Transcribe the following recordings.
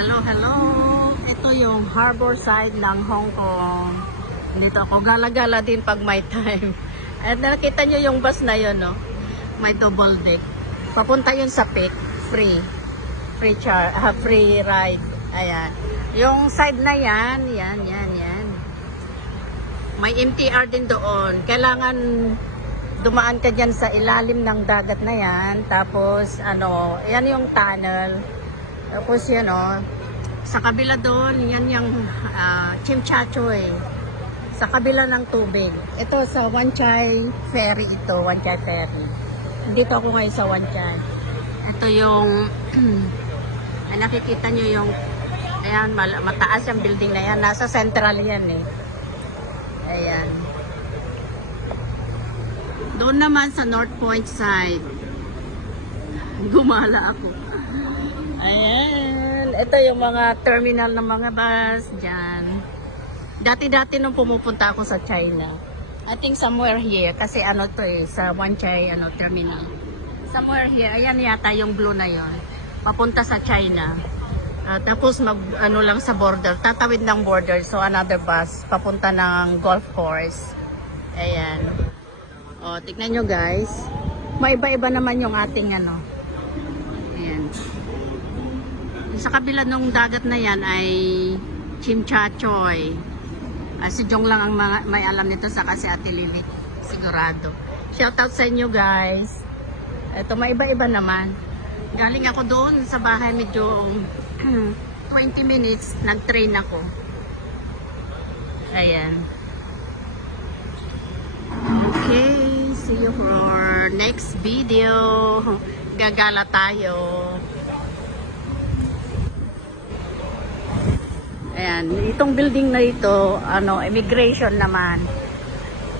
Hello, hello. Ito yung harbor side ng Hong Kong. Dito ako gala-gala din pag may time. At nakita nyo yung bus na yun, no? May double deck. Papunta yun sa Peak. Free. Free ride. Ayan. Yung side na yan. Yan. May MTR din doon. Kailangan dumaan ka dyan sa ilalim ng dagat na yan. Tapos, yan yung tunnel. Tapos yan sa kabila doon, yan yung Chimchachoy. Sa kabila ng tubig. Ito sa Wan Chai Ferry ito, Wan Chai Ferry. Dito ako ngayon sa Wan Chai. Ito yung, nakikita nyo yung, ayan, mataas yung building na yan. Nasa central yan eh. Ayan. Doon naman sa North Point side. Gumala ako. Ayan. Ito yung mga terminal ng mga bus dyan. Dati-dati nung pumupunta ako sa China. I think somewhere here. Kasi to sa Wan Chai terminal. Somewhere here. Ayan yata yung blue na yon. Papunta sa China. Tapos lang sa border. Tatawid ng border. So another bus. Papunta ng golf course. Ayan. O, tignan nyo guys. Maiba-iba naman yung ating Ayan. Sa kabila ng dagat na yan ay Chimchachoy. Si Jong lang ang may alam nito sa kasi Ate Lily. Sigurado. Shout out sa inyo guys. Ito maiba-iba naman. Galing ako doon sa bahay medyo 20 minutes. Nag-train ako. Ayan. Okay. See you for next video. Gagala tayo. Ayan, itong building na ito, immigration naman.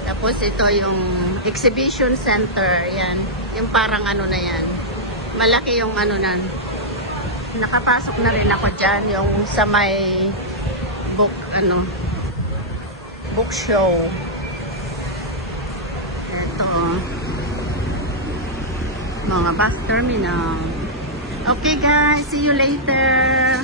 Tapos ito yung exhibition center, ayan. Yung parang na yan. Malaki yung na. Nakapasok na rin ako dyan, yung sa may book, book show. Ito, mga bus terminal. Okay guys, see you later.